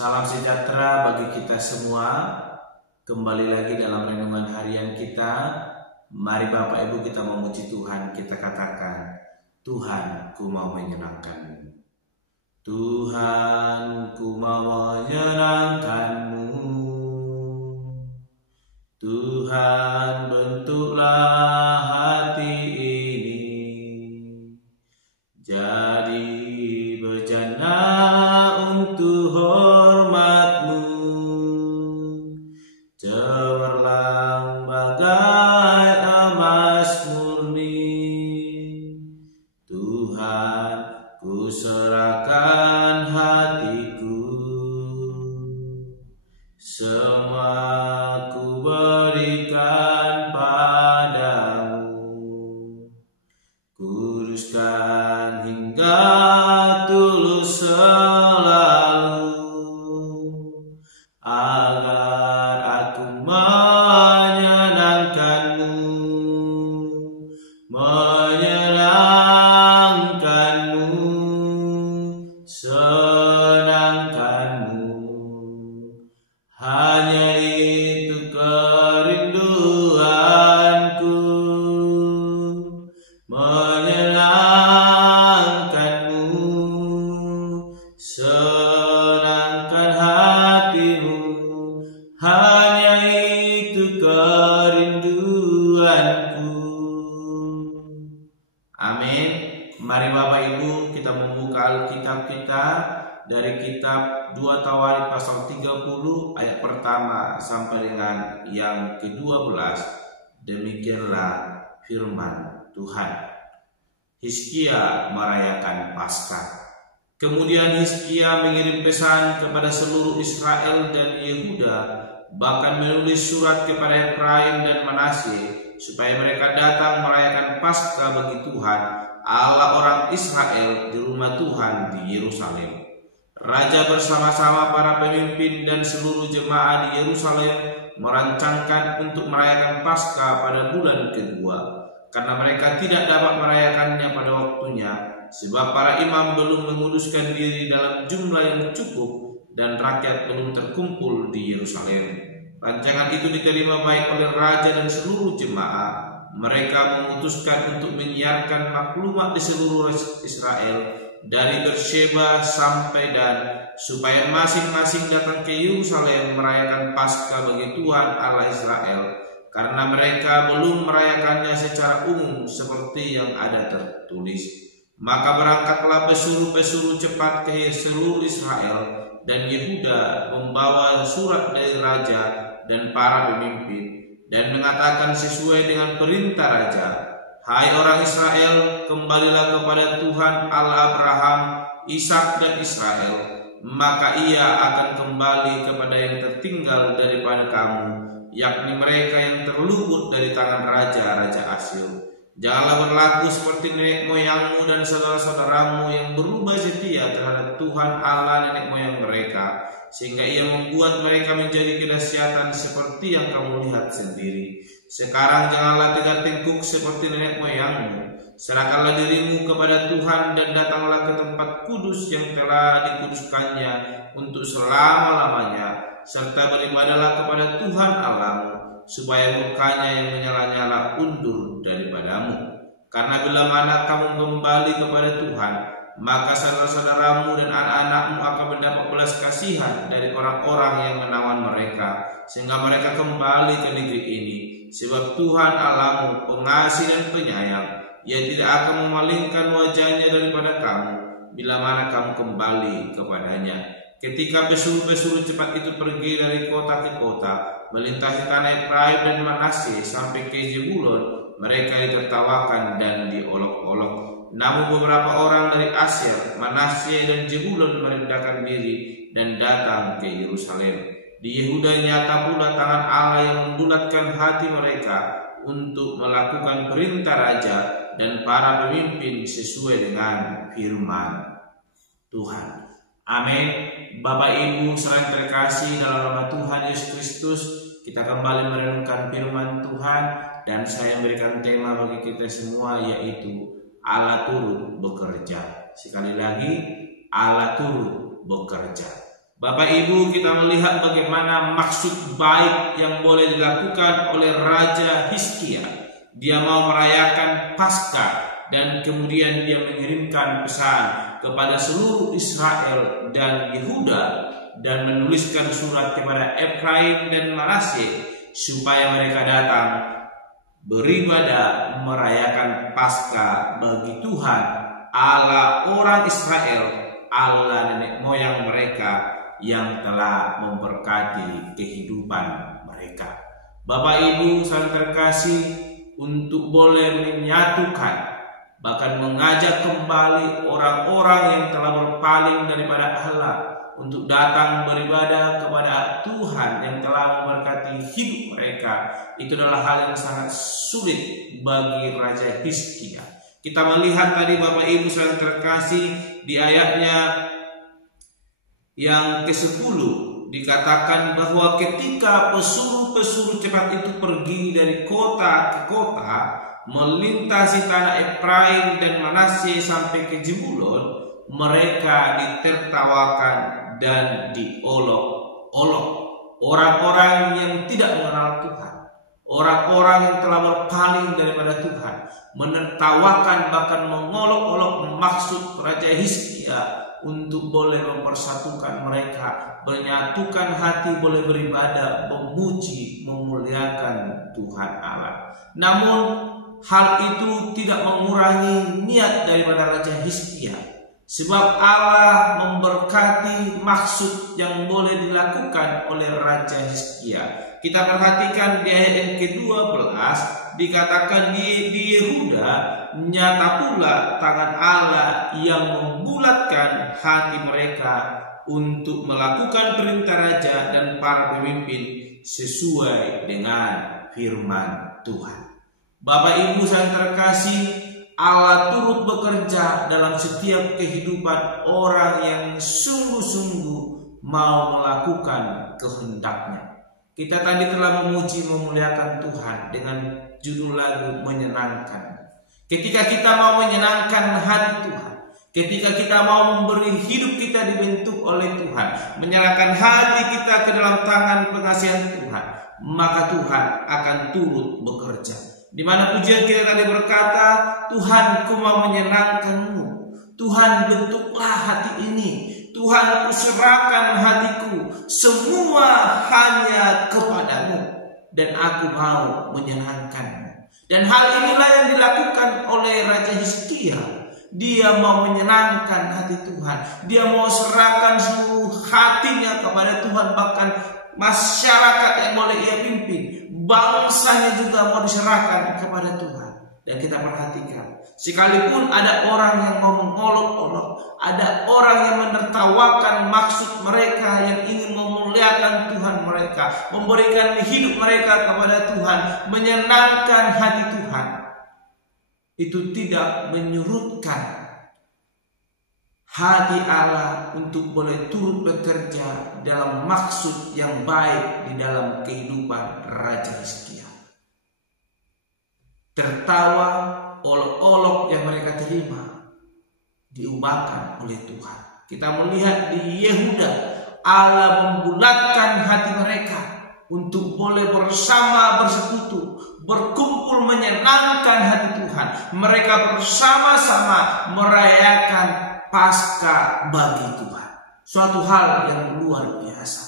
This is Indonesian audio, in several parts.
Salam sejahtera bagi kita semua. Kembali lagi dalam renungan harian kita. Mari Bapak Ibu kita memuji Tuhan. Kita katakan, Tuhan, ku mau menyenangkan-Mu. Tuhan, ku mau menyenangkan-Mu. Tuhan, bentuklah hati ini jadi bejana untuk hormat-Mu, cemerlang bagai emas murni. Tuhan, ku serahkan hatiku, semua ku berikan padamu. Kuduskan hingga tulus selalu, agar aku menyenangkan-Mu, senangkan-Mu. Hanya itu kerinduanku, menyenangkan-Mu, senangkan hati-Mu. Hanya itu kerinduanku. Amin. Mari Bapak Ibu kita membuka Alkitab kita dari kitab 2 Tawarik pasal 30 ayat pertama sampai dengan yang ke-12. Demikianlah firman Tuhan. Hizkia merayakan Paskah. Kemudian Hizkia mengirim pesan kepada seluruh Israel dan Yehuda, bahkan menulis surat kepada Efraim dan Manasye, supaya mereka datang merayakan Paskah bagi Tuhan, Allah orang Israel, di rumah Tuhan di Yerusalem. Raja bersama-sama para pemimpin dan seluruh jemaah di Yerusalem merancangkan untuk merayakan Paskah pada bulan kedua, karena mereka tidak dapat merayakannya pada waktunya, sebab para imam belum menguduskan diri dalam jumlah yang cukup dan rakyat belum terkumpul di Yerusalem. Rancangan itu diterima baik oleh raja dan seluruh jemaah. Mereka memutuskan untuk menyiarkan maklumat di seluruh Israel, dari Beersheba sampai Dan, supaya masing-masing datang ke Yerusalem merayakan Paskah bagi Tuhan Allah Israel, karena mereka belum merayakannya secara umum seperti yang ada tertulis. Maka berangkatlah pesuruh-pesuruh cepat ke seluruh Israel dan Yehuda, membawa surat dari raja dan para pemimpin, dan mengatakan sesuai dengan perintah raja, hai orang Israel, kembalilah kepada Tuhan Allah Abraham, Ishak dan Israel, maka Ia akan kembali kepada yang tertinggal daripada kamu, yakni mereka yang terluput dari tangan raja-raja Asyur. Janganlah berlaku seperti nenek moyangmu dan saudara-saudaramu yang berubah setia terhadap Tuhan Allah nenek moyang mereka, sehingga Ia membuat mereka menjadi kedahsyatan seperti yang kamu lihat sendiri. Sekarang janganlah tegak tengkuk seperti nenek moyangmu. Serahkanlah dirimu kepada Tuhan dan datanglah ke tempat kudus yang telah dikuduskannya untuk selama-lamanya, serta beribadahlah kepada Tuhan Allahmu, supaya murkanya yang menyala-nyala undur daripadamu. Karena bila mana kamu kembali kepada Tuhan, maka saudara-saudaramu dan anak-anakmu akan mendapat belas kasihan dari orang-orang yang menawan mereka, sehingga mereka kembali ke negeri ini. Sebab Tuhan Allahmu pengasih dan penyayang, Ia tidak akan memalingkan wajahnya daripada kamu bila mana kamu kembali kepadanya. Ketika pesuruh-pesuruh cepat itu pergi dari kota ke kota, melintasi tanah Efraim dan Manasye sampai ke Zebulon, mereka ditertawakan dan diolok-olok. Namun beberapa orang dari Asyir, Manasye dan Zebulon merendahkan diri dan datang ke Yerusalem. Di Yehuda nyata pula tangan Allah yang membulatkan hati mereka untuk melakukan perintah raja dan para pemimpin sesuai dengan firman Tuhan. Amin. Bapak Ibu saudara terkasih dalam nama Tuhan Yesus Kristus, kita kembali merenungkan firman Tuhan, dan saya memberikan tema bagi kita semua, yaitu Allah turut bekerja. Sekali lagi, Allah turut bekerja. Bapak Ibu, kita melihat bagaimana maksud baik yang boleh dilakukan oleh Raja Hizkia. Dia mau merayakan Paskah dan kemudian dia mengirimkan pesan kepada seluruh Israel dan Yehuda dan menuliskan surat kepada Efraim dan Manasye supaya mereka datang beribadah merayakan Paskah bagi Tuhan Allah orang Israel, Allah nenek moyang mereka yang telah memberkati kehidupan mereka. Bapak Ibu saling terkasih, untuk boleh menyatukan bahkan mengajak kembali orang-orang yang telah berpaling daripada Allah untuk datang beribadah kepada Tuhan yang telah memberkati hidup mereka, itu adalah hal yang sangat sulit bagi Raja Hizkia. Kita melihat tadi Bapak Ibu saling terkasih di ayatnya yang ke-10 dikatakan bahwa ketika pesuruh-pesuruh cepat itu pergi dari kota ke kota melintasi tanah Efraim dan Manasye sampai ke Zebulon, mereka ditertawakan dan diolok-olok. Orang-orang yang tidak mengenal Tuhan, orang-orang yang telah berpaling daripada Tuhan, menertawakan bahkan mengolok-olok maksud Raja Hizkia untuk boleh mempersatukan mereka, menyatukan hati, boleh beribadah, memuji, memuliakan Tuhan Allah. Namun hal itu tidak mengurangi niat daripada Raja Hizkia, sebab Allah memberkati maksud yang boleh dilakukan oleh Raja Hizkia. Kita perhatikan di ayat yang ke-12 dikatakan di Yehuda, nyata pula tangan Allah yang membulatkan hati mereka untuk melakukan perintah raja dan para pemimpin sesuai dengan firman Tuhan. Bapak Ibu saling terkasih, Allah turut bekerja dalam setiap kehidupan orang yang sungguh-sungguh mau melakukan kehendak-Nya. Kita tadi telah memuji memuliakan Tuhan dengan judul lagu menyenangkan. Ketika kita mau menyenangkan hati Tuhan, ketika kita mau memberi hidup kita dibentuk oleh Tuhan, menyerahkan hati kita ke dalam tangan pengasihan Tuhan, maka Tuhan akan turut bekerja. Di mana pujian kita tadi berkata, Tuhan, ku mau menyenangkan-Mu. Tuhan, bentuklah hati ini. Tuhan, ku serahkan hatiku semua hanya kepadamu, dan aku mau menyenangkan-Mu. Dan hal inilah yang dilakukan oleh Raja Hizkia. Dia mau menyenangkan hati Tuhan. Dia mau serahkan seluruh hatinya kepada Tuhan. Bahkan masyarakat yang boleh ia pimpin, bangsanya juga mau diserahkan kepada Tuhan. Dan kita perhatikan, sekalipun ada orang yang mau mengolok-olok, ada orang yang menertawakan maksud mereka yang ingin memuliakan Tuhan mereka, memberikan hidup mereka kepada Tuhan, menyenangkan hati Tuhan, itu tidak menyurutkan hati Allah untuk boleh turut bekerja dalam maksud yang baik di dalam kehidupan Raja Hizkia. Tertawa, olok-olok yang mereka terima diubahkan oleh Tuhan. Kita melihat di Yehuda, Allah membulatkan hati mereka untuk boleh bersama bersekutu, berkumpul menyenangkan hati Tuhan. Mereka bersama-sama merayakan Paskah bagi Tuhan. Suatu hal yang luar biasa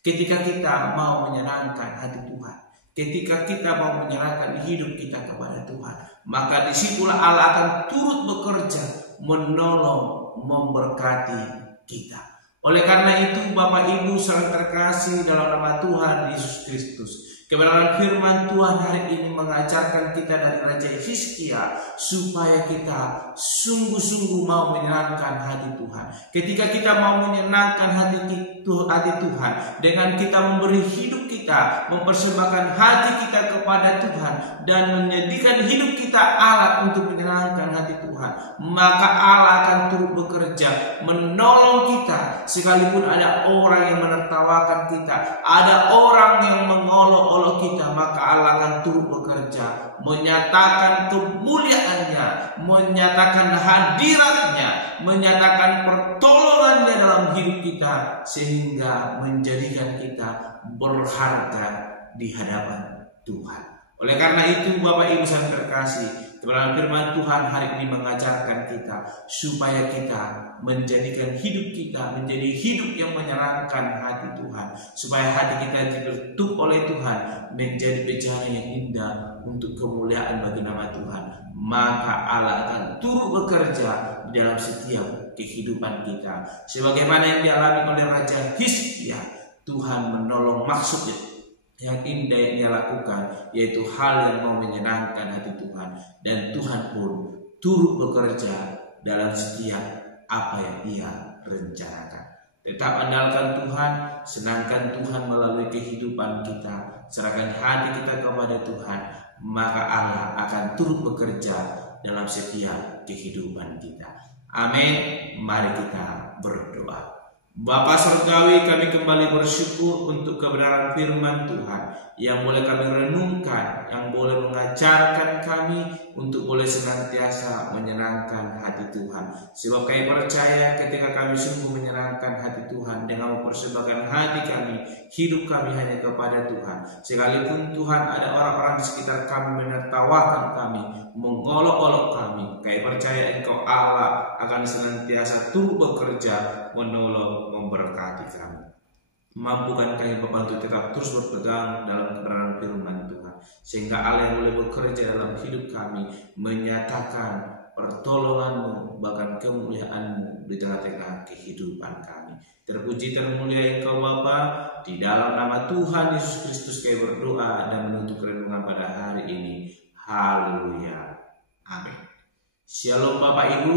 ketika kita mau menyenangkan hati Tuhan. Ketika kita mau menyerahkan hidup kita kepada Tuhan, maka disitulah Allah akan turut bekerja, menolong, memberkati kita. Oleh karena itu, Bapak Ibu saling terkasih dalam nama Tuhan Yesus Kristus, kebenaran firman Tuhan hari ini mengajarkan kita dari Raja Hizkia supaya kita sungguh-sungguh mau menyenangkan hati Tuhan. Ketika kita mau menyenangkan hati Tuhan dengan kita memberi hidup kita, mempersembahkan hati kita kepada Tuhan dan menjadikan hidup kita alat untuk menyenangkan hati Tuhan, maka Allah akan turut bekerja menolong kita. Sekalipun ada orang yang menertawakan kita, ada orang yang mengolok-olok kita, maka Allah akan turut bekerja menyatakan kemuliaannya, menyatakan hadiratnya, menyatakan pertolongannya dalam hidup kita, sehingga menjadikan kita berharga di hadapan Tuhan. Oleh karena itu Bapak Ibu yang terkasih, kebenaran firman Tuhan hari ini mengajarkan kita supaya kita menjadikan hidup kita menjadi hidup yang menyenangkan hati Tuhan, supaya hati kita dibentuk oleh Tuhan menjadi bejana yang indah untuk kemuliaan bagi nama Tuhan. Maka Allah akan turut bekerja di dalam setiap kehidupan kita, sebagaimana yang dialami oleh Raja Hizkia. Tuhan menolong maksudnya yang indah yang Dia lakukan, yaitu hal yang mau menyenangkan hati Tuhan, dan Tuhan pun turut bekerja dalam setiap apa yang Dia rencanakan. Tetap andalkan Tuhan, senangkan Tuhan melalui kehidupan kita, serahkan hati kita kepada Tuhan, maka Allah akan turut bekerja dalam setiap kehidupan kita. Amin. Mari kita berdoa. Bapa Surgawi, kami kembali bersyukur untuk kebenaran firman Tuhan yang boleh kami renungkan, yang boleh mengajarkan kami untuk boleh senantiasa menyenangkan hati Tuhan. Sebab kami percaya ketika kami sungguh menyenangkan hati Tuhan dengan mempersembahkan hati kami, hidup kami hanya kepada Tuhan. Sekalipun Tuhan ada orang-orang di sekitar kami menertawakan kami, mengolok-olok kami, kami percaya Engkau Allah akan senantiasa turut bekerja, menolong, memberkati kami. Mampukan kami Bapa untuk tetap terus berpegang dalam kebenaran firman Tuhan, sehingga Allah yang boleh bekerja dalam hidup kami, menyatakan pertolongan-Mu, bahkan kemuliaan-Mu di tengah-tengah kehidupan kami. Terpuji termulia Engkau Bapa, di dalam nama Tuhan Yesus Kristus kami berdoa dan menuntut renungan pada hari ini. Haleluya. Amin. Shalom Bapak Ibu,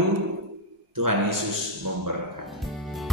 Tuhan Yesus memberkati.